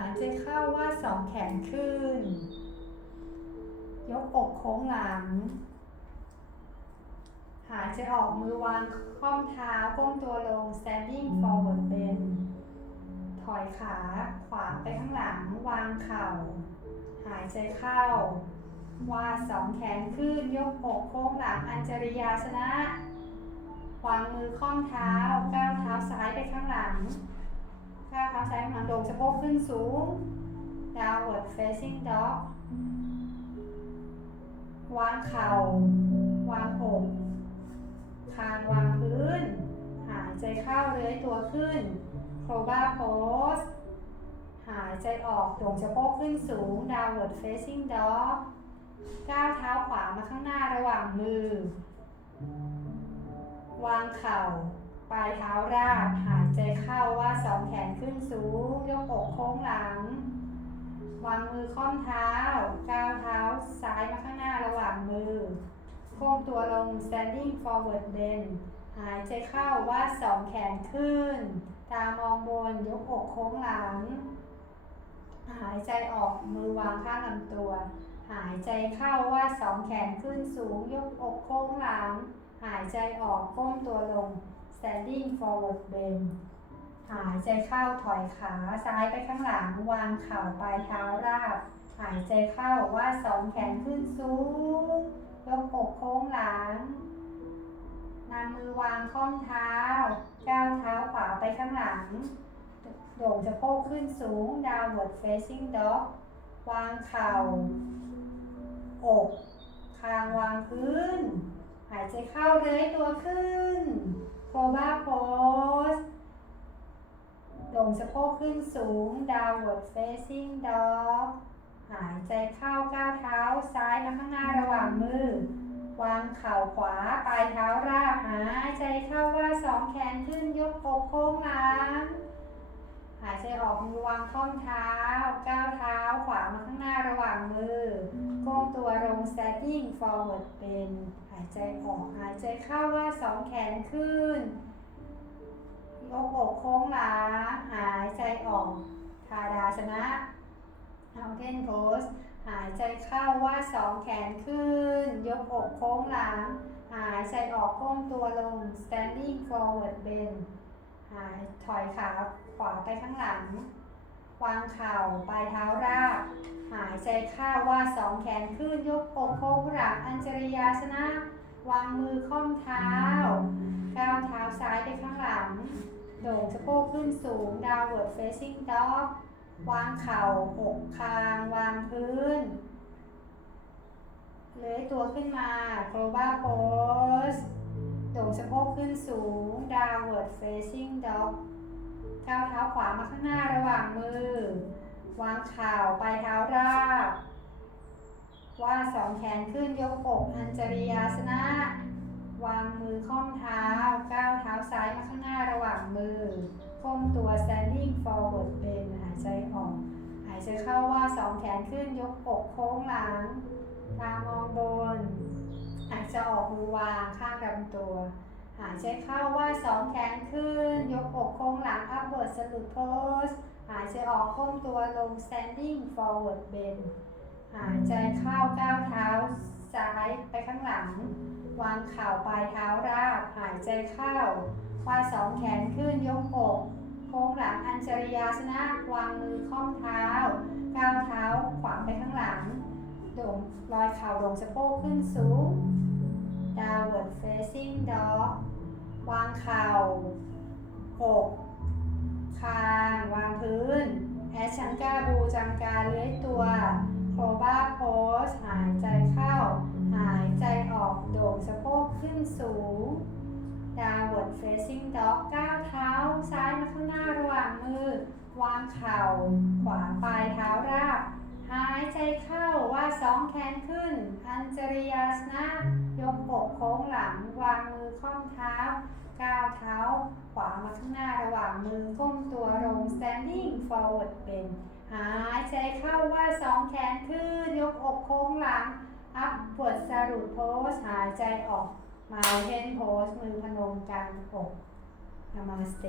ายใจเข้าว่าสองแขนขึ้น ยกอกโค้งหลัง หายใจออกมือวางข้อมเท้าก้มตัวลง standing forward bend ถอยขาขวาไปข้างหลัง วางเข่า หายใจเข้าว่าสองแขนขึ้น ยกอกโค้งหลัง อัญจริยาสนะ วางมือข้อมเท้าก้าวเท้าซ้ายไปข้างหลัง ก้าวเท้าซ้ายข้างลังโด่งสะโพกขึ้นสูง downward facing dog วางเข่า วางอกคางวางพื้น หายใจเข้าเลื้อยตัวขึ้น cobra pose หายใจออกโด่งสะโพกขึ้นสูง downward facing dog ก้าวเท้าขวามาข้างหน้าระหว่างมือ วางเข่า ปลายเท้าราบหายใจเข้าว่าสองแขนขึ้นสูง ยกอกโค้งหลัง วางมือค่อมเท้า ก้าวเท้าซ้ายมาข้างหน้าระหว่างมือ โค้งตัวลง standing forward bend หายใจเข้าว่าสองแขนขึ้น ตามองบนยกอกโค้งหลัง หายใจออกมือวางข้างลำตัว หายใจเข้าว่าสองแขนขึ้นสูง ยกอกโค้งหลัง หายใจออกก้มตัวลง standing forward bend หายใจเข้าถอยขาซ้ายไปข้างหลัง วางเข่าปลายเท้าราบ หายใจเข้าว่าสองแขนขึ้นสูงยกอกโค้งหลังนำมือวางข้อมเท้า ก้าวเท้าขวาไปข้างหลัง โด่งสะโพกขึ้นสูง downward facing dog วางเข่า อก คางวางพื้น หายใจเข้าเลื้อยตัวขึ้น คบาโพสลงสะโพกขึ้นสูง downward facing dog หายใจเข้าก้าวเท้าซ้ายข้างหน้าระหว่างมือ วางเข่าขวา ปลายเท้าราบหายใจเข้าว่าสองแขนขึ้นยกอกโค้งหลัง หายใจออกมือวางข้อมเท้า ก้าวเท้าขวามาข้างหน้าระหว่างมือก้มตัวลง standing forward เป็นหายใจออกหายใจเข้าว่าสองแขนขึ้นยกอกโค้งหลังหายใจออกทาดาสนะ mountain pose หายใจเข้าว่าสองแขนขึ้น ยกอกโค้งหลัง หายใจออกก้มตัวลง standing forward bend หาถอยขาขวาไปข้างหลัง วางเข่าปลายเท้าราบ หายใจเข้าว่าสองแขนขึ้นยกอกโค้งหลังอัญจริยาสนะ วางมือค่อมเท้า ก้าวเท้าซ้ายไปข้างหลัง โด่งสะโพกขึ้นสูง downward facing dog วางเข่าอกคาง วางพื้นเลื้อยตัวขึ้นมาโด่งสะโพ ขึ้นสูง downward facing dog ก้าวเท้าขวามาข้างหน้าระหว่างมือ วางเข่าปลายเท้าราบว่าสองแขนขึ้นยกอกอัญจริยาสนะ วางมือค่อมเท้า ก้าวเท้าซ้ายมาข้างหน้าระหว่างมือก้มตัว standing forward เป็นหายใจออก หายใจเข้าว่าสองแขนขึ้นยกอกโค้งหลัง ตามองบนหายใจออกมือวางข้างลำตัว หายใจเข้าว่าสองแขนขึ้น ยกอกโค้งหลัง upward salute pose หายใจออกก้มตัวลง standing forward bend หายใจเข้าก้าวเท้าซ้ายไปข้างหลัง วางเข่าปลายเท้าราบ หายใจเข้าวาดสองแขนขึ้นยกอกโค้งหลังอัญจริยาสนะวางมือค่อมเท้า ก้าวเท้าขวาไปข้างหลังโด่งลอยเข่าลงสะโพกขึ้นสูง downward facing dog วางเข่าอกคางวางพื้น แอชชังกาบูจังการเลื้อยตัวโคบ้าโพสหายใจเข้า หายใจออกโด่งสะโพกขึ้นสูง downward facing dog ก้าวเท้าซ้ายมาข้างหน้าระหว่างมือ วางเข่า ขวาปลายเท้าราบ หายใจเข้า สองแขนขึ้น อัญจริยาสนะยกอกโค้งหลัง วางมือค่อมเท้า ก้าวเท้า ขวามาข้างหน้าระหว่างมือก้มตัวลง standing forward เป็น หายใจเข้าว่าสองแขนขึ้น ยกอกโค้งหลัง อัพปวดสรุปโพสหายใจออกมาเทนโพสมือพนมกลางอกนามาสเต